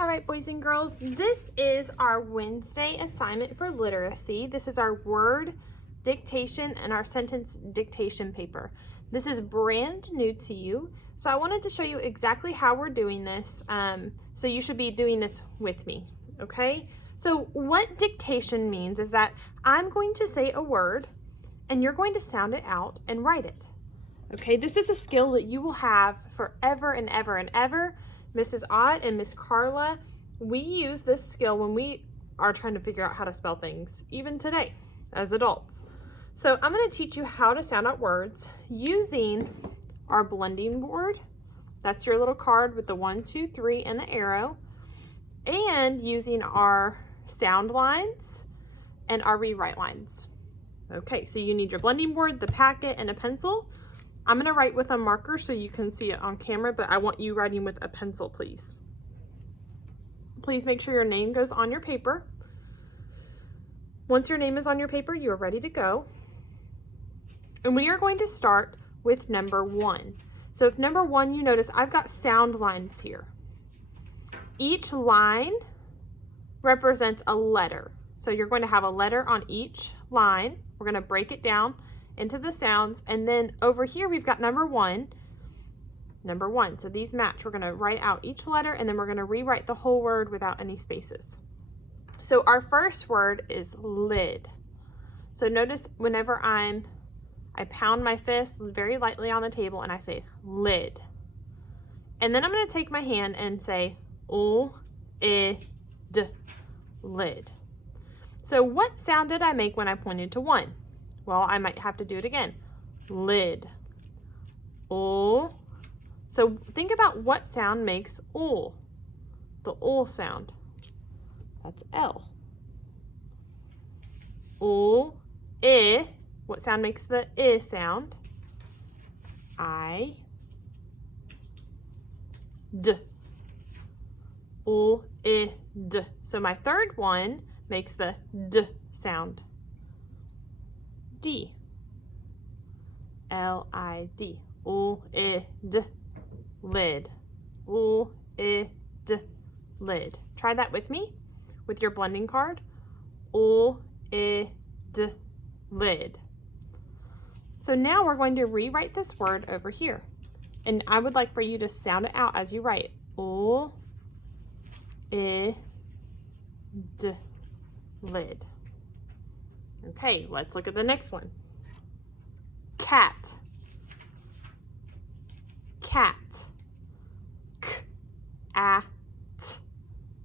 All right, boys and girls, this is our Wednesday assignment for literacy. This is our word dictation and our sentence dictation paper. This is brand new to you, so I wanted to show you exactly how we're doing this. So you should be doing this with me, okay? So what dictation means is that I'm going to say a word and you're going to sound it out and write it. Okay, this is a skill that you will have forever and ever and ever. Mrs. Ott and Miss Carla, we use this skill when we are trying to figure out how to spell things, even today as adults. So I'm going to teach you how to sound out words using our blending board. That's your little card with the 1, 2, 3 and the arrow, and using our sound lines and our rewrite lines. Okay, so you need your blending board, the packet, and a pencil. I'm going to write with a marker so you can see it on camera, but I want you writing with a pencil, please. Please make sure your name goes on your paper. Once your name is on your paper, you are ready to go. And we are going to start with number 1. So if number 1, you notice I've got sound lines here. Each line represents a letter. So you're going to have a letter on each line. We're going to break it down into the sounds, and then over here we've got number one. So these match. We're going to write out each letter, and then we're going to rewrite the whole word without any spaces. So our first word is lid. So notice whenever I pound my fist very lightly on the table and I say lid. And then I'm going to take my hand and say lid. So what sound did I make when I pointed to 1? Well, I might have to do it again. Lid. So think about what sound makes the sound. That's L. What sound makes the sound? I. D. D. So my third one makes the D sound. D. L-I-D. D. Lid. D. Lid. Try that with me with your blending card. D. Lid. So now we're going to rewrite this word over here. And I would like for you to sound it out as you write. D. Lid. Okay, let's look at the next one. Cat. Cat.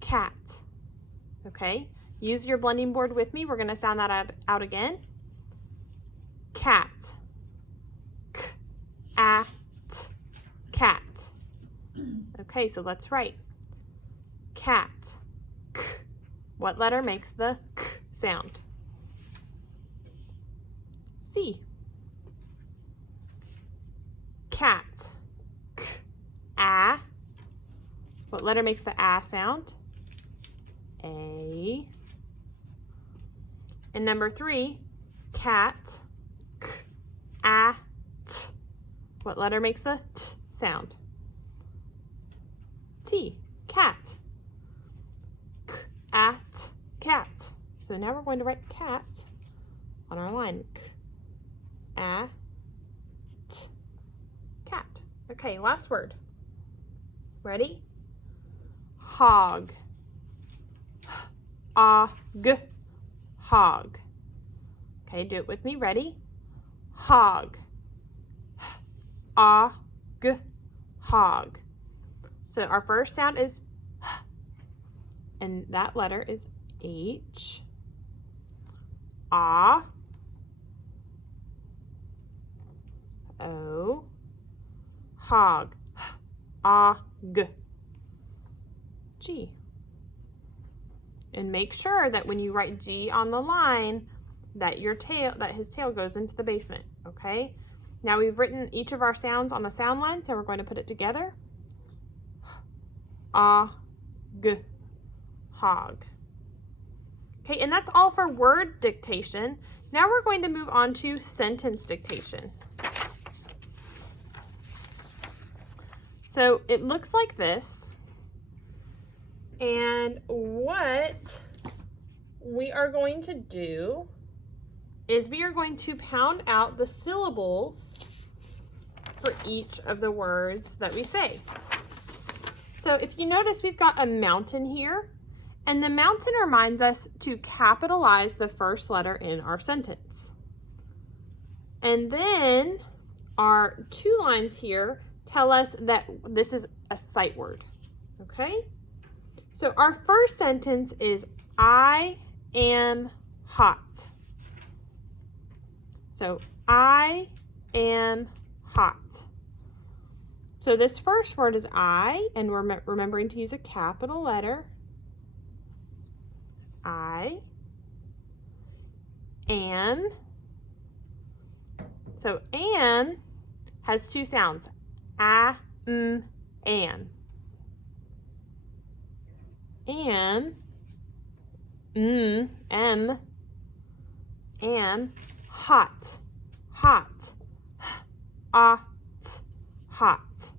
Cat. Okay, use your blending board with me. We're going to sound that out again. Cat. Cat. Okay, so let's write. Cat. What letter makes the k sound? C. Cat. What letter makes the sound? A. And number 3, cat. What letter makes the t sound? T. Cat. Cat. So now we're going to write cat on our line. Cat. Okay, last word. Ready? Hog. Hog. Okay, do it with me. Ready? Hog. Hog. So our first sound is and that letter is H. O. Hog. G. And make sure that when you write G on the line, that his tail goes into the basement, okay? Now we've written each of our sounds on the sound line, so we're going to put it together. Hog. Okay, and that's all for word dictation. Now we're going to move on to sentence dictation. So it looks like this. And what we are going to do is we are going to pound out the syllables for each of the words that we say. So if you notice, we've got a mountain here, and the mountain reminds us to capitalize the first letter in our sentence. And then our 2 lines here tell us that this is a sight word, okay? So our first sentence is, I am hot. So I am hot. So this first word is I, and we're remembering to use a capital letter. I am. So am has 2 sounds. Am. Am, hot, hot, hot.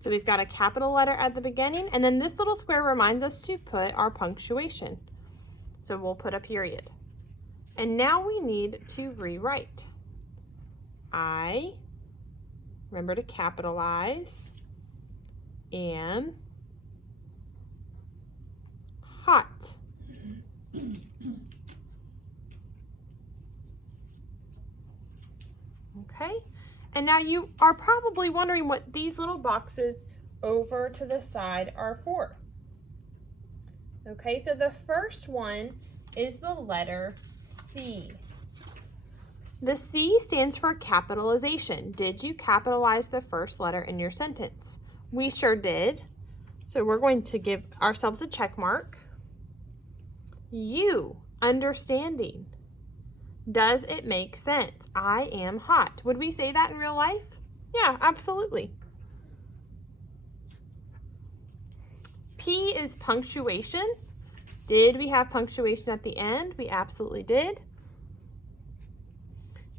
So we've got a capital letter at the beginning, and then this little square reminds us to put our punctuation. So we'll put a period. And now we need to rewrite. I, remember to capitalize, am hot. Okay, and now you are probably wondering what these little boxes over to the side are for. Okay, so the first one is the letter C. The C stands for capitalization. Did you capitalize the first letter in your sentence? We sure did. So we're going to give ourselves a check mark. U, understanding. Does it make sense? I am hot. Would we say that in real life? Yeah, absolutely. P is punctuation. Did we have punctuation at the end? We absolutely did.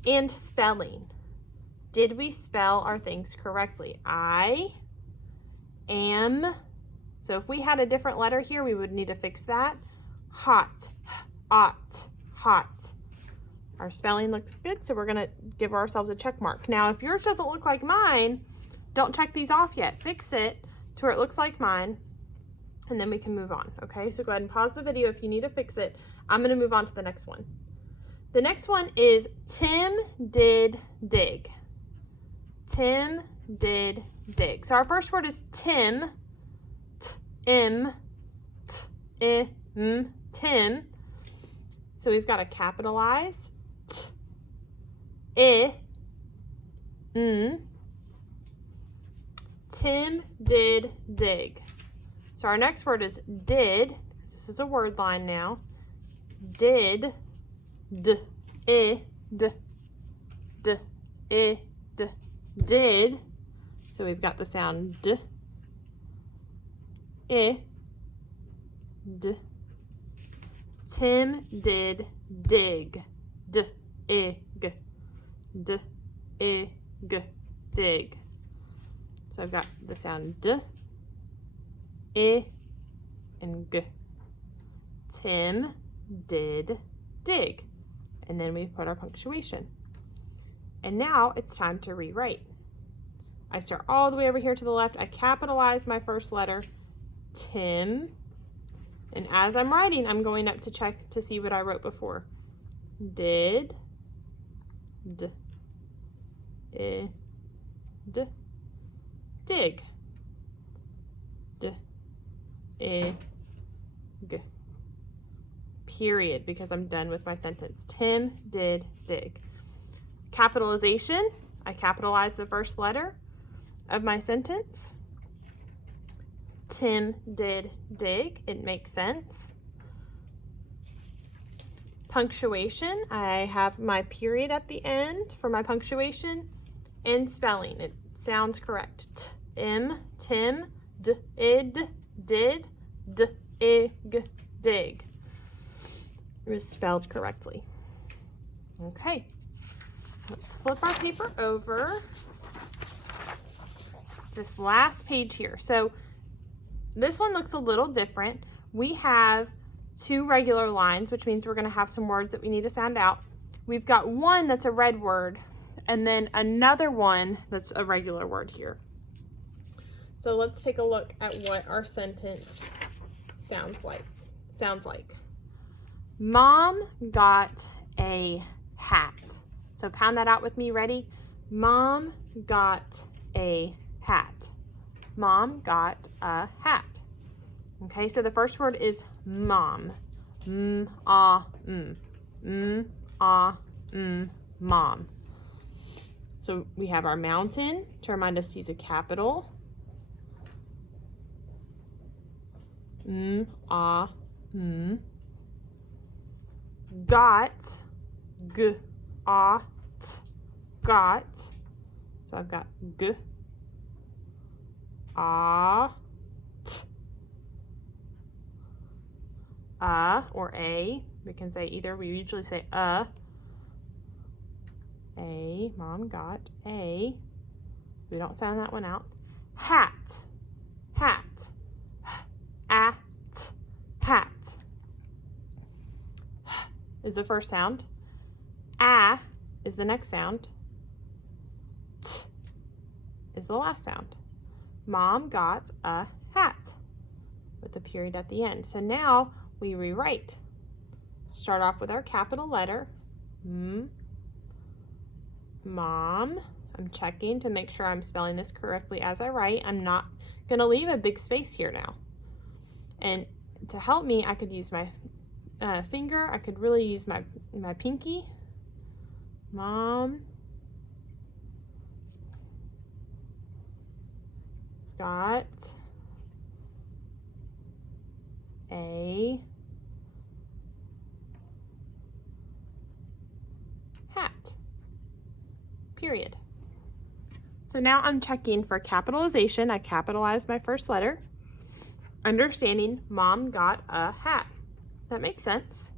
And spelling. Did we spell our things correctly? I am. So if we had a different letter here, we would need to fix that. Hot, ought, hot. Our spelling looks good, so we're going to give ourselves a check mark. Now, if yours doesn't look like mine, don't check these off yet. Fix it to where it looks like mine, and then we can move on, okay? So go ahead and pause the video if you need to fix it. I'm going to move on to the next one. The next one is Tim did dig. Tim did dig. So our first word is Tim, Tim. So we've got to capitalize. Tim did dig. So our next word is did. This is a word line now. Did. Did. So we've got the sound d. D. Tim did dig. D-I-G. D-I-G. Dig. So I've got the sound d, I, and g. Tim did dig. And then we put our punctuation. And now it's time to rewrite. I start all the way over here to the left. I capitalize my first letter, Tim. And as I'm writing, I'm going up to check to see what I wrote before. Did, d, I, d, dig, d, I, g. Period, because I'm done with my sentence. Tim did dig. Capitalization, I capitalize the first letter of my sentence. Tim did dig. It makes sense. Punctuation, I have my period at the end for my punctuation. And spelling, it sounds correct. Tim, d-id, did, d-ig, dig. It was spelled correctly. Okay, let's flip our paper over. this last page here. So this one looks a little different. We have 2 regular lines, which means we're going to have some words that we need to sound out. We've got one that's a red word, and then another one that's a regular word here. So let's take a look at what our sentence sounds like. Mom got a hat. So pound that out with me. Ready? Mom got a hat. Mom got a hat. Okay, so the first word is mom. Mom. So we have our mountain to remind us to use a capital. Got, got. So I've got g, t, or a. We can say either. We usually say a. Mom got a. We don't sound that one out. Hat, hat. At, hat is the first sound. A is the next sound. T is the last sound. Mom got a hat with a period at the end. So now we rewrite. Start off with our capital letter. Mom. I'm checking to make sure I'm spelling this correctly as I write. I'm not going to leave a big space here now. And to help me, I could use my finger. I could really use my pinky. Mom got a hat. Period. So now I'm checking for capitalization. I capitalized my first letter. Understanding Mom got a hat. That makes sense.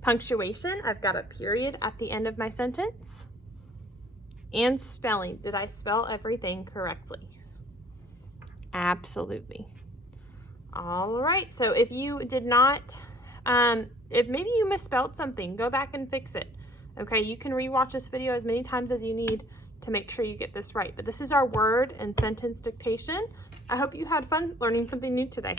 Punctuation, I've got a period at the end of my sentence. And spelling, did I spell everything correctly? Absolutely. All right, so if you did not, if maybe you misspelled something, go back and fix it. Okay, you can rewatch this video as many times as you need to make sure you get this right. But this is our word and sentence dictation. I hope you had fun learning something new today.